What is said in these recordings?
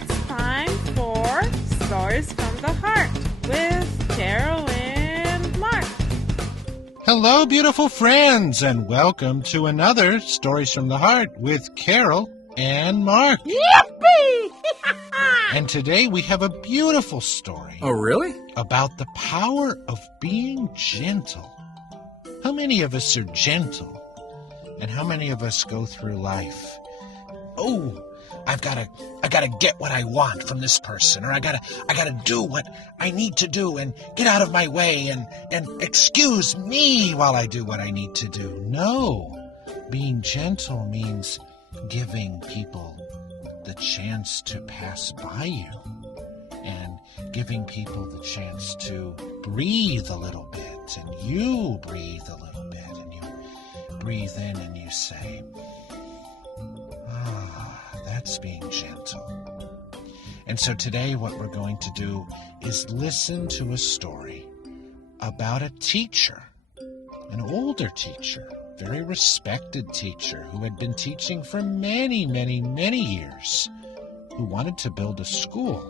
It's time for Stories from the Heart with Carol and Mark. Hello, beautiful friends, and welcome to another Stories from the Heart with Carol and Mark. Yippee! And today we have a beautiful story. Oh, really? About the power of being gentle. How many of us are gentle? And how many of us go through life? Oh, I've got to get what I want from this person, or I gotta do what I need to do and get out of my way and excuse me while I do what I need to do. No, being gentle means giving people the chance to pass by you and giving people the chance to breathe a little bit, and you breathe a little bit, and you breathe in and you say, that's being gentle. And so today what we're going to do is listen to a story about a teacher, an older teacher, very respected teacher who had been teaching for many, many, many years, who wanted to build a school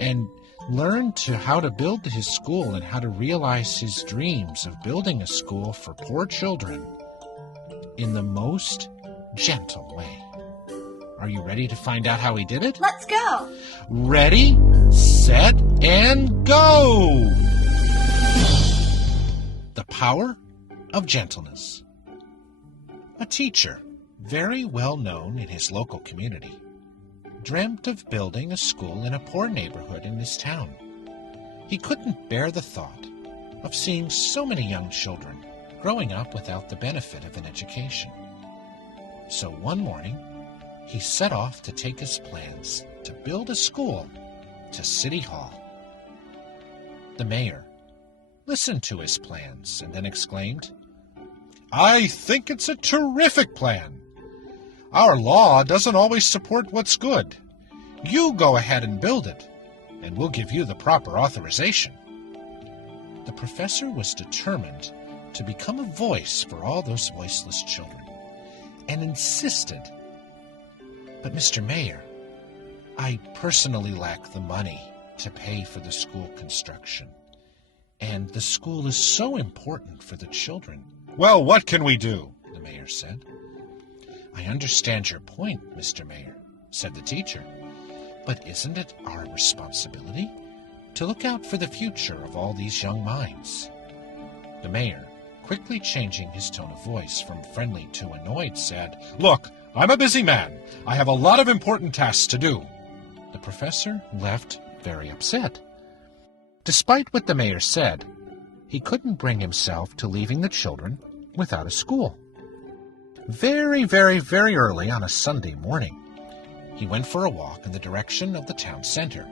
and learned how to build his school and how to realize his dreams of building a school for poor children in the most gentle way. Are you ready to find out how he did it? Let's go! Ready, set, and go! The Power of Gentleness. A teacher, very well known in his local community, dreamt of building a school in a poor neighborhood in his town. He couldn't bear the thought of seeing so many young children growing up without the benefit of an education. So one morning, he set off to take his plans to build a school to City Hall. The mayor listened to his plans and then exclaimed, "I think it's a terrific plan. Our law doesn't always support what's good. You go ahead and build it, and we'll give you the proper authorization." The professor was determined to become a voice for all those voiceless children and insisted, "But Mr. Mayor, I personally lack the money to pay for the school construction, and the school is so important for the children." "Well, what can we do?" the mayor said. "I understand your point, Mr. Mayor," said the teacher, "but isn't it our responsibility to look out for the future of all these young minds?" The mayor, quickly changing his tone of voice from friendly to annoyed, said, "Look, I'm a busy man. I have a lot of important tasks to do." The professor left very upset. Despite what the mayor said, he couldn't bring himself to leaving the children without a school. Very, very, very early on a Sunday morning, he went for a walk in the direction of the town center.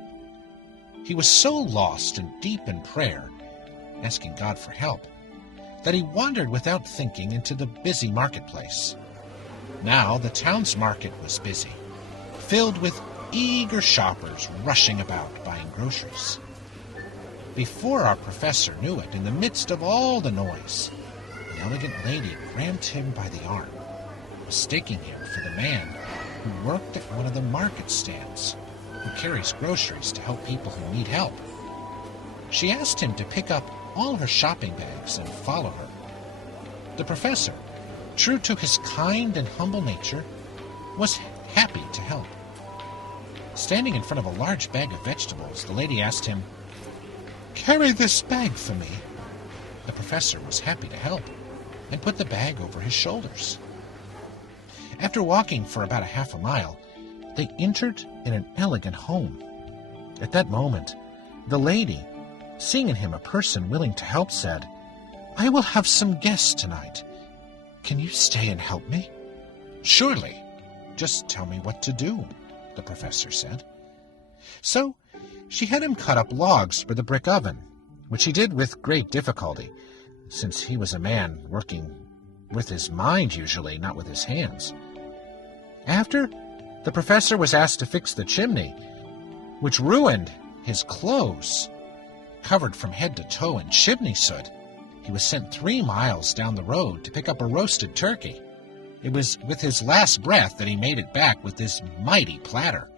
He was so lost and deep in prayer, asking God for help, that he wandered without thinking into the busy marketplace. Now the town's market was busy, filled with eager shoppers rushing about buying groceries. Before our professor knew it, in the midst of all the noise, an elegant lady grabbed him by the arm, mistaking him for the man who worked at one of the market stands, who carries groceries to help people who need help. She asked him to pick up all her shopping bags and follow her. The professor, true to his kind and humble nature, was happy to help. Standing in front of a large bag of vegetables, the lady asked him, "Carry this bag for me." The professor was happy to help and put the bag over his shoulders. After walking for about a half a mile, they entered in an elegant home. At that moment, the lady, seeing in him a person willing to help, said, "I will have some guests tonight. Can you stay and help me?" "Surely. Just tell me what to do," the professor said. So she had him cut up logs for the brick oven, which he did with great difficulty, since he was a man working with his mind usually, not with his hands. After, the professor was asked to fix the chimney, which ruined his clothes. Covered from head to toe in chimney soot, he was sent 3 miles down the road to pick up a roasted turkey. It was with his last breath that he made it back with this mighty platter.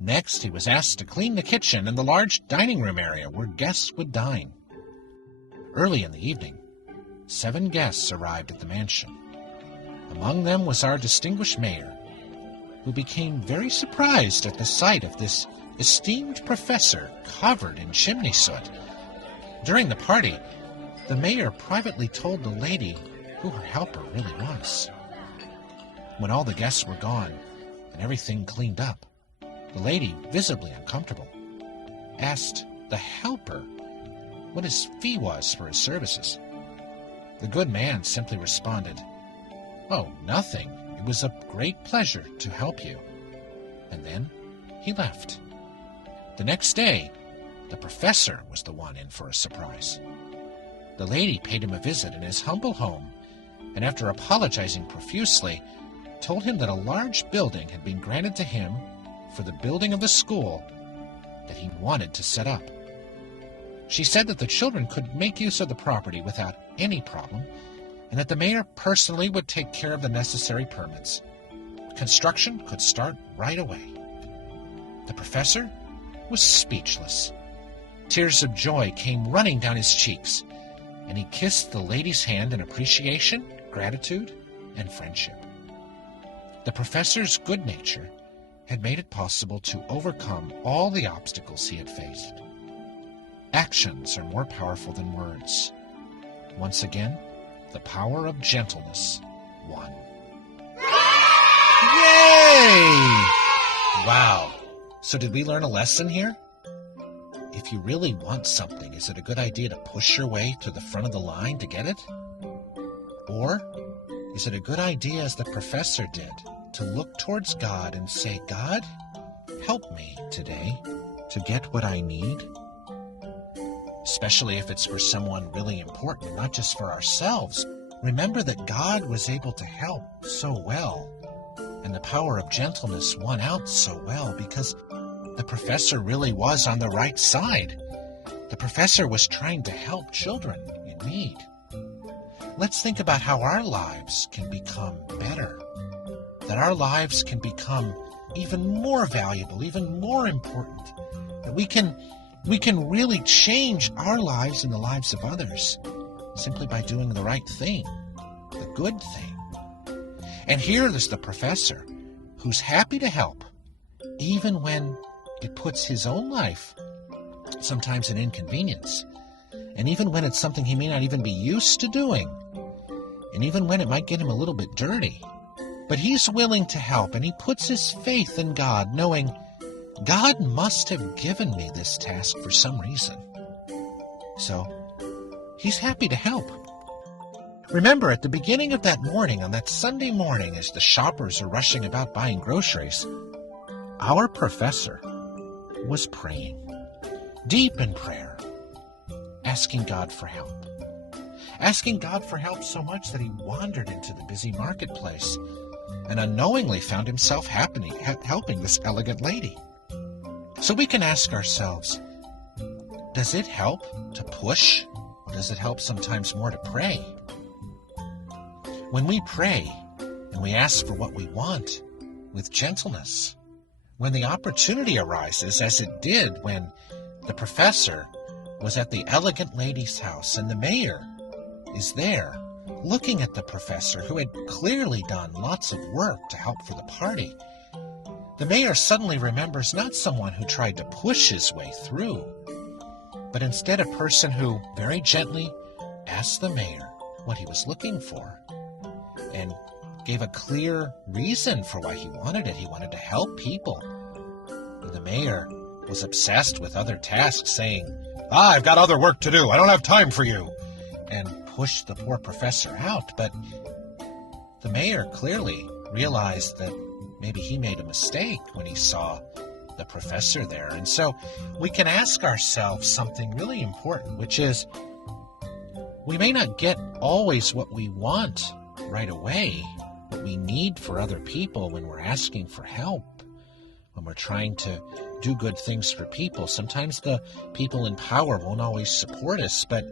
Next, he was asked to clean the kitchen and the large dining room area where guests would dine. Early in the evening, 7 guests arrived at the mansion. Among them was our distinguished mayor, who became very surprised at the sight of this esteemed professor covered in chimney soot. During the party, the mayor privately told the lady who her helper really was. When all the guests were gone and everything cleaned up, the lady, visibly uncomfortable, asked the helper what his fee was for his services. The good man simply responded, "Oh, nothing. It was a great pleasure to help you." And then he left. The next day, the professor was the one in for a surprise. The lady paid him a visit in his humble home, and after apologizing profusely, told him that a large building had been granted to him for the building of the school that he wanted to set up. She said that the children could make use of the property without any problem, and that the mayor personally would take care of the necessary permits. Construction could start right away. The professor was speechless. Tears of joy came running down his cheeks, and he kissed the lady's hand in appreciation, gratitude, and friendship. The professor's good nature had made it possible to overcome all the obstacles he had faced. Actions are more powerful than words. Once again, the power of gentleness won. Yay! Wow. So did we learn a lesson here? If you really want something, is it a good idea to push your way to the front of the line to get it? Or is it a good idea, as the professor did, to look towards God and say, "God, help me today to get what I need"? Especially if it's for someone really important, not just for ourselves. Remember that God was able to help so well, and the power of gentleness won out so well because the professor really was on the right side. The professor was trying to help children in need. Let's think about how our lives can become better, that our lives can become even more valuable, even more important, that we can really change our lives and the lives of others simply by doing the right thing, the good thing. And here there's the professor who's happy to help, even when it puts his own life sometimes an inconvenience, and even when it's something he may not even be used to doing, and even when it might get him a little bit dirty. But he's willing to help, and he puts his faith in God, knowing God must have given me this task for some reason. So he's happy to help. Remember, at the beginning of that morning, on that Sunday morning, as the shoppers are rushing about buying groceries, our professor was praying, deep in prayer, asking God for help. Asking God for help so much that he wandered into the busy marketplace and unknowingly found himself helping this elegant lady. So we can ask ourselves, does it help to push, or does it help sometimes more to pray? When we pray and we ask for what we want with gentleness, when the opportunity arises, as it did when the professor was at the elegant lady's house and the mayor is there looking at the professor who had clearly done lots of work to help for the party, the mayor suddenly remembers not someone who tried to push his way through, but instead a person who very gently asked the mayor what he was looking for and gave a clear reason for why he wanted it. He wanted to help people. And the mayor was obsessed with other tasks, saying, I've got other work to do. I don't have time for you. And pushed the poor professor out. But the mayor clearly realized that maybe he made a mistake when he saw the professor there. And so we can ask ourselves something really important, which is, we may not get always what we want right away, what we need for other people when we're asking for help, when we're trying to do good things for people. Sometimes the people in power won't always support us, but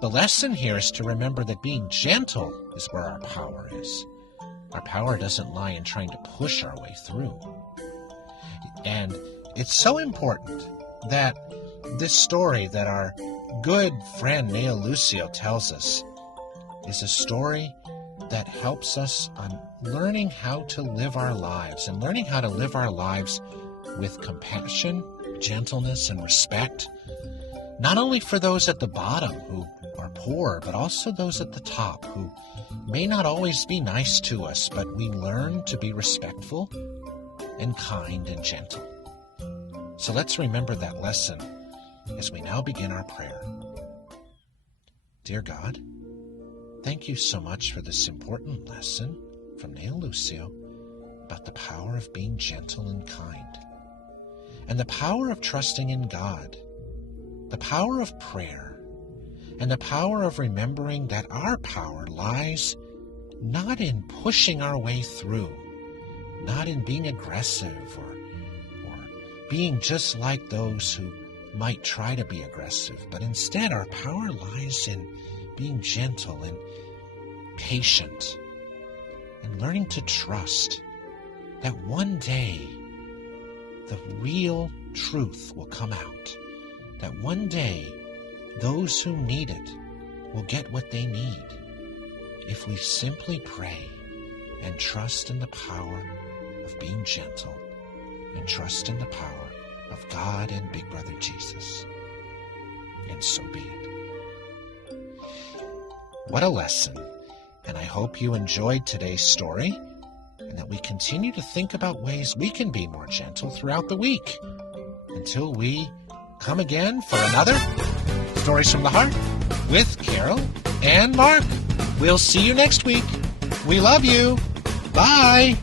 the lesson here is to remember that being gentle is where our power is. Our power doesn't lie in trying to push our way through. And it's so important that this story that our good friend Neo Lucio tells us is a story that helps us on learning how to live our lives, and learning how to live our lives with compassion, gentleness, and respect, not only for those at the bottom who are poor, but also those at the top who may not always be nice to us, but we learn to be respectful and kind and gentle. So let's remember that lesson as we now begin our prayer. Dear God, thank you so much for this important lesson from Neo Lucio about the power of being gentle and kind, and the power of trusting in God, the power of prayer, and the power of remembering that our power lies not in pushing our way through, not in being aggressive or being just like those who might try to be aggressive, but instead our power lies in being gentle and patient and learning to trust that one day the real truth will come out, that one day those who need it will get what they need if we simply pray and trust in the power of being gentle and trust in the power of God and Big Brother Jesus. And so be it. What a lesson. And I hope you enjoyed today's story, and that we continue to think about ways we can be more gentle throughout the week, until we come again for another Stories from the Heart with Carol and Mark. We'll see you next week. We love you. Bye.